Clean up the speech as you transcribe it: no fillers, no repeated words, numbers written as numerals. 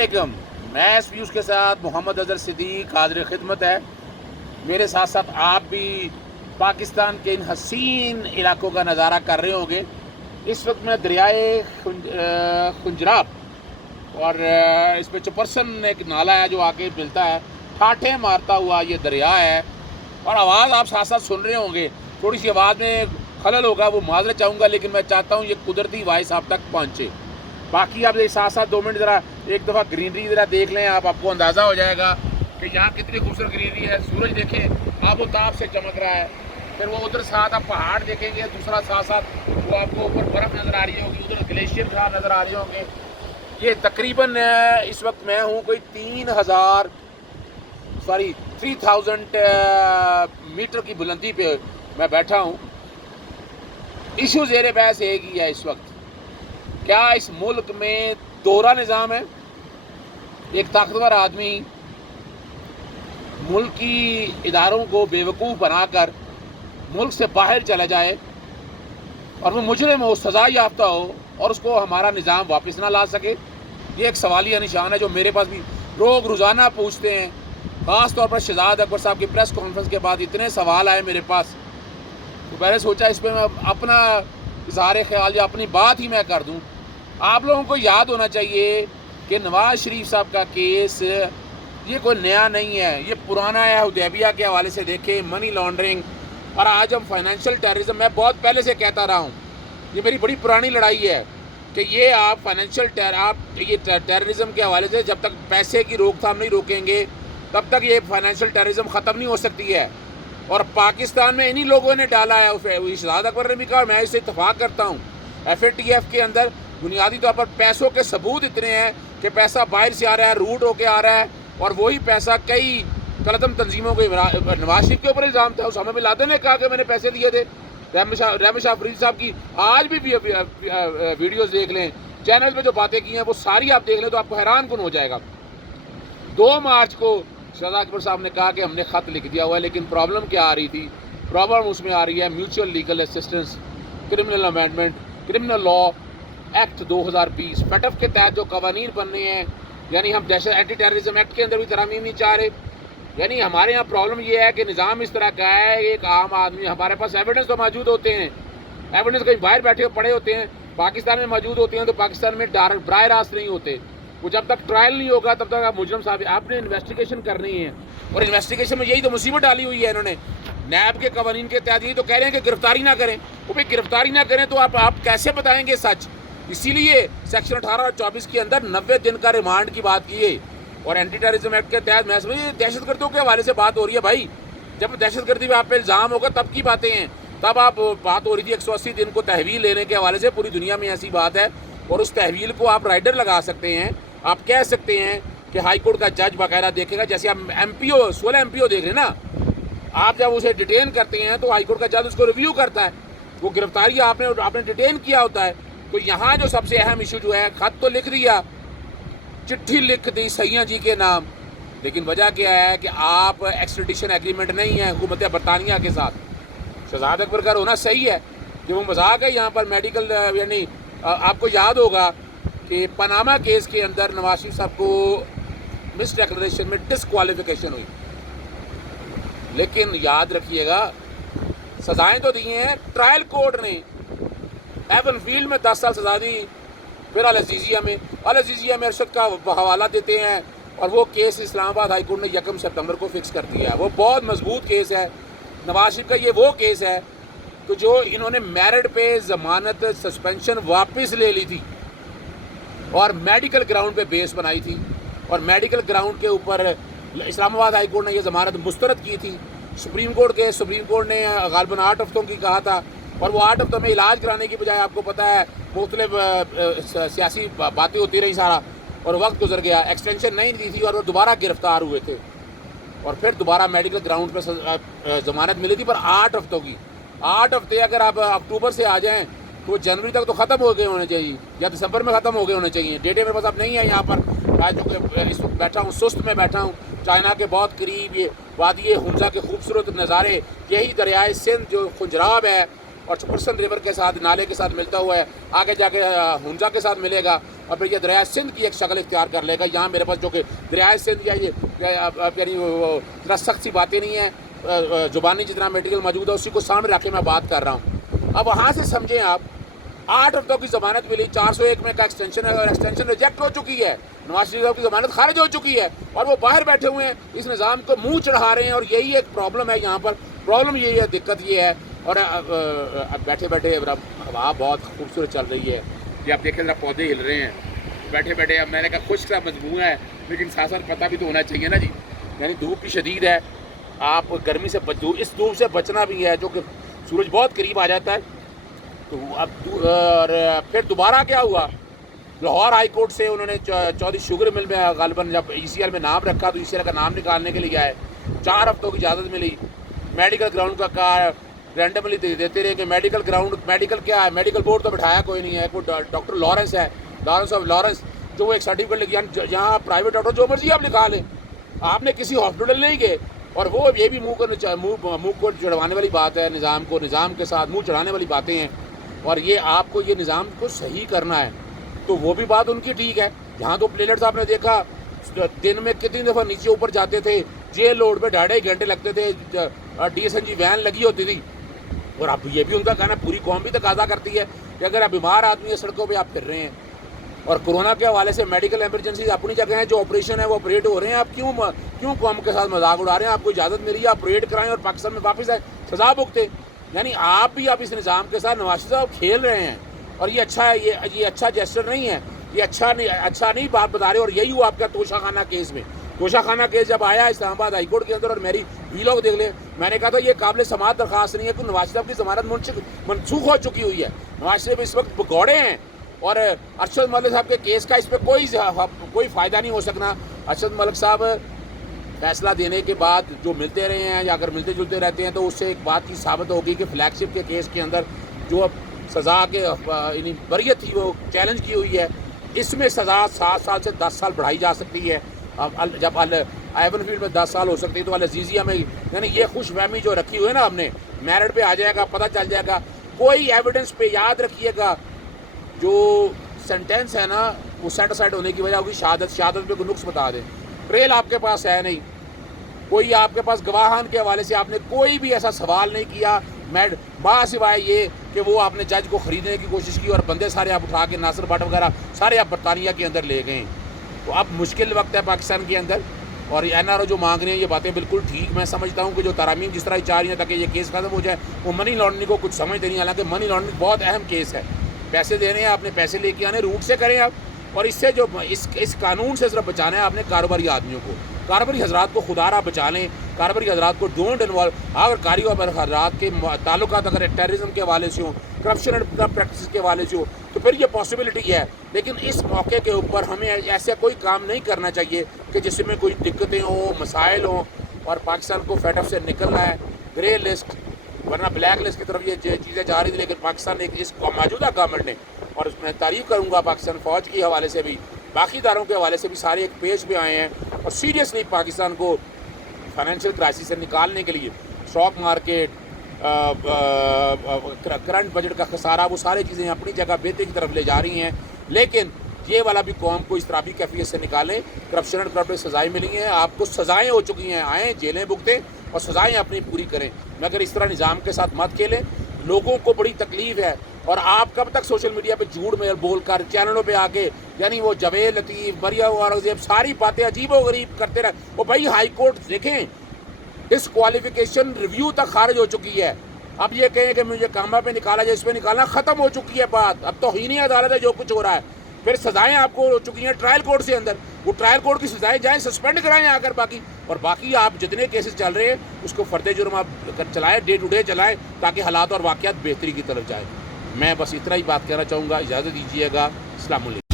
अस्सलामुअलैकुम। मैं इस व्यूज़ के साथ मोहम्मद अज़हर सिद्दीक़ हाज़िर खिदमत है। मेरे साथ साथ आप भी पाकिस्तान के इन हसीन इलाकों का नज़ारा कर रहे होंगे। इस वक्त मैं दरियाए खुंजराब और इसमें चुपरसन एक नाला है जो आके मिलता है, ठाठे मारता हुआ ये दरिया है। और आवाज़ आप साथ साथ सुन रहे होंगे, थोड़ी सी आवाज़ में खलल होगा, वो माजरत चाहूँगा, लेकिन मैं चाहता हूँ ये कुदरती वॉइस आप तक पहुँचे। बाकी आप ये साथ साथ 2 मिनट ज़रा एक दफ़ा ग्रीनरी ज़रा देख लें, आपको अंदाज़ा हो जाएगा कि यहाँ कितनी खूबसूरत ग्रीनरी है। सूरज देखें आबोताब से चमक रहा है। फिर वो उधर साथ आप पहाड़ देखेंगे, दूसरा साथ साथ वो आपको ऊपर बर्फ़ नज़र आ रही होगी, उधर ग्लेशियर साथ नज़र आ रहे होंगे। ये तकरीबन इस वक्त मैं हूँ कोई 3000 मीटर की बुलंदी पे मैं बैठा हूँ। इशू ज़ेरे बहस एक ही है इस वक्त, क्या इस मुल्क में दोहरा निज़ाम है? एक ताकतवर आदमी मुल्की इदारों को बेवकूफ़ बनाकर मुल्क से बाहर चला जाए और वो मुजरिम हो, सज़ा याफ्ता हो और उसको हमारा निज़ाम वापस ना ला सके। ये एक सवालिया निशान है जो मेरे पास भी लोग रोज़ाना पूछते हैं। ख़ास तौर पर शहजाद अकबर साहब की प्रेस कॉन्फ्रेंस के बाद इतने सवाल आए मेरे पास, तो मैंने सोचा इस पर मैं अपना इज़हार ख्याल या अपनी बात ही मैं कर दूँ। आप लोगों को याद होना चाहिए कि नवाज़ शरीफ साहब का केस ये कोई नया नहीं है, ये पुराना है। हुदैबिया के हवाले से देखें, मनी लॉन्ड्रिंग, और आज हम फाइनेंशियल टेररिज्म, मैं बहुत पहले से कहता रहा हूँ, ये मेरी बड़ी पुरानी लड़ाई है कि ये आप टेररिज्म के हवाले से जब तक पैसे की रोकथाम नहीं रोकेंगे तब तक ये फाइनेंशियल टेररिज्म ख़त्म नहीं हो सकती है। और पाकिस्तान में इन्हीं लोगों ने डाला है। शहजाद अकबर ने भी कहा, मैं इससे इत्तफाक करता हूँ। FATF के अंदर बुनियादी तौर पर पैसों के सबूत इतने हैं कि पैसा बाहर से आ रहा है, रूट होके आ रहा है, और वही पैसा कई तलतम तंजीमों के नवाज शरीफ के ऊपर इल्ज़ाम था। उसामा बिन लादेन ने कहा कि मैंने पैसे दिए थे। रहमत शाह फरीद साहब की आज भी वीडियोज़ देख लें, चैनल पे जो बातें की हैं वो सारी आप देख लें तो आपको हैरान कुन हो जाएगा। 2 मार्च को शहजाद अकबर साहब ने कहा कि हमने ख़त लिख दिया हुआ है, लेकिन प्रॉब्लम क्या आ रही थी? प्रॉब्लम उसमें आ रही है mutual legal assistance criminal amendment criminal law act 2020 FATF के तहत जो कवानीन बनने हैं, यानी हम दहशत एंटी टेररिज्म एक्ट के अंदर भी तरामीम नहीं चाह रहे। यानी हमारे यहाँ प्रॉब्लम ये है कि निज़ाम इस तरह का है, एक आम आदमी, हमारे पास एविडेंस तो मौजूद होते हैं, एविडेंस कहीं बाहर बैठे पड़े होते हैं, पाकिस्तान में मौजूद होते हैं, तो पाकिस्तान में बराह रास्त नहीं होते। वो जब तक ट्रायल नहीं होगा तब तक आप मुजरम साहब आपने इन्वेस्टिगेशन करनी है। और इन्वेस्टिगेशन में यही तो मुसीबत डाली हुई है इन्होंने। नैब के कवानीन के तहत यही तो कह रहे हैं कि गिरफ्तारी ना करें। वो भी गिरफ्तारी ना करें तो आप कैसे बताएंगे सच? इसीलिए सेक्शन 18 और 24 के अंदर 90 दिन का रिमांड की बात की है। और एंटी टेररिज्म एक्ट के तहत मैं समझिए दहशतगर्दों के हवाले से बात हो रही है। भाई, जब दहशतगर्दी में आप पे इल्ज़ाम होगा तब की बातें हैं। तब आप बात हो रही थी 180 दिन को तहवील लेने के हवाले से, पूरी दुनिया में ऐसी बात है। और उस तहवील को आप राइडर लगा सकते हैं, आप कह सकते हैं कि हाई कोर्ट का जज बाकायदा देखेगा। जैसे आप MPO 16 MPO देख रहे हैं ना, आप जब उसे डिटेन करते हैं तो हाई कोर्ट का जज उसको रिव्यू करता है, वो गिरफ्तारी आपने डिटेन किया होता है। तो यहाँ जो सबसे अहम इशू जो है, ख़त तो लिख दिया, चिट्ठी लिख दी सैयद जी के नाम, लेकिन वजह क्या है कि आप एक्सट्रेडिशन एग्रीमेंट नहीं है हुकूमत बरतानिया के साथ। शहजाद अकबर का रोना सही है कि वो मजाक है यहाँ पर मेडिकल, यानी आपको याद होगा कि पनामा केस के अंदर नवाज शरीफ साहब को मिस डिक्लेरेशन में डिसक्वालिफिकेशन हुई, लेकिन याद रखिएगा सजाएं तो दी हैं ट्रायल कोर्ट ने। एवन फील्ड में 10 साल सजा दी, फिर अल अजीज़िया में अरशद का हवाला देते हैं, और वो केस इस्लामाबाद हाई कोर्ट ने 1 सितंबर को फिक्स कर दिया है। वो बहुत मजबूत केस है। नवाज शरीफ का ये वो केस है तो जो इन्होंने मेरिट पे ज़मानत सस्पेंशन वापस ले ली थी और मेडिकल ग्राउंड पे बेस बनाई थी, और मेडिकल ग्राउंड के ऊपर इस्लामाबाद हाई कोर्ट ने यह ज़मानत मुस्तरद की थी। सुप्रीम कोर्ट ने गालिबन 8 हफ्तों की कहा था, और वो 8 हफ्तों में इलाज कराने की बजाय आपको पता है मुख्तलिफ सियासी बातें होती रही सारा, और वक्त गुजर गया, एक्सटेंशन नहीं दी थी और वो दोबारा गिरफ्तार हुए थे, और फिर दोबारा मेडिकल ग्राउंड पर ज़मानत मिली थी पर 8 हफ्तों की। 8 हफ्ते अगर आप अक्टूबर से आ जाएँ तो जनवरी तक तो ख़त्म हो गए होने चाहिए, या दिसंबर में ख़त्म हो गए होने चाहिए। डेटे मेरे पास अब नहीं है यहाँ पर, मैं जो इस वक्त बैठा हूँ सुस्त में बैठा हूँ, चाइना के बहुत करीब, ये वादी हुंजा के खूबसूरत नज़ारे, यही दरियाए सिंध जो खुंजराब है और चुपरसन रिवर के साथ, नाले के साथ मिलता हुआ है, आगे जाके हुंजा के साथ मिलेगा। और फिर ये दरिया सिंध की एक शक्ल इख्तियार कर लेगा। यहाँ मेरे पास जो कि दरिया सिंध या ये यानी जरा सख्त सी बातें नहीं है, ज़ुबानी जितना मटेरियल मौजूद है उसी को सामने रख के मैं बात कर रहा हूँ। अब वहाँ से समझें आप 8 हफ्तों की ज़मानत मिली, 401 में का एक्सटेंशन है और एक्सटेंशन रिजेक्ट हो चुकी है। नवाज शरीफ साहब की ज़मानत खारिज हो चुकी है और वो बाहर बैठे हुए हैं, इस निज़ाम को मुंह चढ़ा रहे हैं। और यही एक प्रॉब्लम है यहाँ पर, प्रॉब्लम यही है, दिक्कत ये है। और अब बैठे बैठे हवा बहुत खूबसूरत चल रही है, ये आप देखें ज़रा पौधे हिल रहे हैं बैठे बैठे। अब मैंने कहा खुश्क सा मजमू है, लेकिन साथ साथ पता भी तो होना चाहिए ना जी। यानी धूप भी शदीद है, आप गर्मी से इस धूप से बचना भी है, जो कि सूरज बहुत करीब आ जाता है। तो अब और फिर दोबारा क्या हुआ, लाहौर हाई कोर्ट से उन्होंने चौधरी शुगर मिल में गालिबन जब ECL में नाम रखा तो ECL का नाम निकालने के लिए आए, 4 हफ्तों की इजाज़त मिली। मेडिकल ग्राउंड का कहा रैंडमली देते रहे कि मेडिकल ग्राउंड, मेडिकल क्या है, मेडिकल बोर्ड तो बैठाया कोई नहीं है। कोई डॉक्टर लॉरेंस है, लॉरेंस ऑफ लॉरेंस, जो वो एक सर्टिफिकेट लिखा, यहाँ प्राइवेट डॉक्टर जो मर्जी आप लिखा लें, आपने किसी हॉस्पिटल नहीं गए। और वो ये भी मुँह को चढ़वाने वाली बात है, निज़ाम को निज़ाम के साथ मुँह चढ़ाने वाली बातें हैं। और ये आपको ये निज़ाम को सही करना है तो वो भी बात उनकी ठीक है। यहाँ तो प्लेनेट्स आपने देखा दिन में कितनी दफ़ा नीचे ऊपर जाते थे, जेल रोड पे 2.5 घंटे लगते थे, DSNG वैन लगी होती थी। और अब ये भी उनका कहना, पूरी कौम भी तकाजा करती है कि अगर आप बीमार आदमी है सड़कों पे आप फिर रहे हैं। और कोरोना के हवाले से मेडिकल एमरजेंसी अपनी जगह है, जो ऑपरेशन है वो ऑपरेट हो रहे हैं। आप क्यों कौम के साथ मजाक उड़ा रहे हैं? आपको इजाज़त मिली है, ऑपरेट कराएं और पाकिस्तान में वापस आए, सज़ा भुगते। यानी आप भी इस निज़ाम के साथ नवाज शरीफ साहब खेल रहे हैं और ये अच्छा है, ये अच्छा जेस्चर नहीं है, ये अच्छा नहीं बात बता रहे। और यही हुआ आपका तोशाखाना केस में। तोशाखाना केस जब आया इस्लामाबाद हाई कोर्ट के अंदर, और मेरी वीलॉग देख ले, मैंने कहा था ये काबिल समाअत दरख्वास्त नहीं है कि नवाज साहब की ज़मानत मनसूख हो चुकी हुई है। नवाज शरीफ इस वक्त भगौड़े हैं और अरशद मलिक साहब के केस का इस पर कोई फ़ायदा नहीं हो सकना। अरशद मलिक साहब फैसला देने के बाद जो मिलते रहे हैं या अगर मिलते जुलते रहते हैं तो उससे एक बात की साबित होगी कि फ्लैगशिप के केस के अंदर जो अब सज़ा के यानी बरियत थी वो चैलेंज की हुई है, इसमें सज़ा 7 साल से 10 साल बढ़ाई जा सकती है। जब आइवनफील्ड में 10 साल हो सकती है तो अल-अज़ीज़िया में, यानी ये खुशफहमी जो रखी हुई है ना हमने, मेरिट पे आ जाएगा, पता चल जाएगा। कोई एविडेंस पे याद रखिएगा जो सेंटेंस है ना वो सेट साइड होने की वजह होगी शहादत पे कोई नुक्स बता दें। ट्रेल आपके पास है नहीं, कोई आपके पास गवाहान के हवाले से आपने कोई भी ऐसा सवाल नहीं किया, सिवाय ये कि वो आपने जज को ख़रीदने की कोशिश की और बंदे सारे आप उठा के नासिर भट्ट वगैरह सारे आप बरतानिया के अंदर ले गए। तो अब मुश्किल वक्त है पाकिस्तान के अंदर। और NRO जो मांग रहे हैं ये बातें बिल्कुल ठीक मैं समझता हूँ कि जो तरामीम जिस तरह चाह रही हैं ताकि ये केस खत्म हो जाए, वो मनी लॉन्ड्रिंग को कुछ समझते नहीं। हालांकि मनी लॉन्ड्रिंग बहुत अहम केस है, पैसे दे रहे हैं आपने, पैसे लेके आने रूट से करें आप। और इससे जो इस कानून से सिर्फ बचाना है आपने कारोबारी आदमियों को, कारोबारी हजरात को खुदारा बचा लें। कारोबारी हजरात को डोंट इन्वॉल्व। अगर कारोबारी हजरात के ताल्लुकात अगर टेररिज्म के हवाले से हो, करप्शन एंड प्रैक्टिस के हवाले से हो, तो फिर ये पॉसिबिलिटी है। लेकिन इस मौके के ऊपर हमें ऐसा कोई काम नहीं करना चाहिए कि जिसमें कोई दिक्कतें हों, मसाइल हों। और पाकिस्तान को फेटअप से निकलना है, ग्रे लिस्ट वरना ब्लैक लिस्ट की तरफ ये चीज़ें जा रही थी। लेकिन पाकिस्तान एक इस मौजूदा गवर्नमेंट ने, और उसमें तारीफ़ करूँगा पाकिस्तान फ़ौज के हवाले से भी, बाकी इदारों के हवाले से भी, सारे एक पेज पे आए हैं और सीरियसली पाकिस्तान को फाइनेंशियल क्राइसिस से निकालने के लिए स्टॉक मार्केट, करंट बजट का खसारा, वो सारी चीज़ें अपनी जगह बेहतरी की तरफ ले जा रही हैं। लेकिन ये वाला भी कौम को इस तरह भी कैफियत से निकालें। करप्शन एंड करप्ट सज़ाएँ मिली हैं, आपको सज़ाएँ हो चुकी हैं, आएँ जेलें भुगतें और सज़ाएँ अपनी पूरी करें, मगर इस तरह निज़ाम के साथ मत खेलें। लोगों को बड़ी तकलीफ़ है। और आप कब तक सोशल मीडिया पे झूठ में बोल कर चैनलों पे आके, यानी वो जवेद लतीफ़, मरियम औरंगज़ेब सारी बातें अजीब व गरीब करते रहे। वो भाई हाई कोर्ट देखें, डिसक्वालिफिकेशन रिव्यू तक खारिज हो चुकी है। अब ये कहें कि मुझे कामा पे निकाला जाए, इस पर निकालना ख़त्म हो चुकी है बात। अब तो ही नहीं अदालत है जो कुछ हो रहा है। फिर सज़ाएँ आपको हो चुकी हैं ट्रायल कोर्ट से अंदर, वो ट्रायल कोर्ट की सज़ाएँ जाएँ, सस्पेंड कराएँ आकर बाकी। और बाकी आप जितने केसेस चल रहे हैं उसको फर्द जुर्म आप चलाएँ, डे टू डे चलाएँ, ताकि हालात और वाक़यात बेहतरी की तरफ जाए। मैं बस इतना ही बात कहना चाहूँगा। इजाज़त दीजिएगा। अस्सलाम वालेकुम।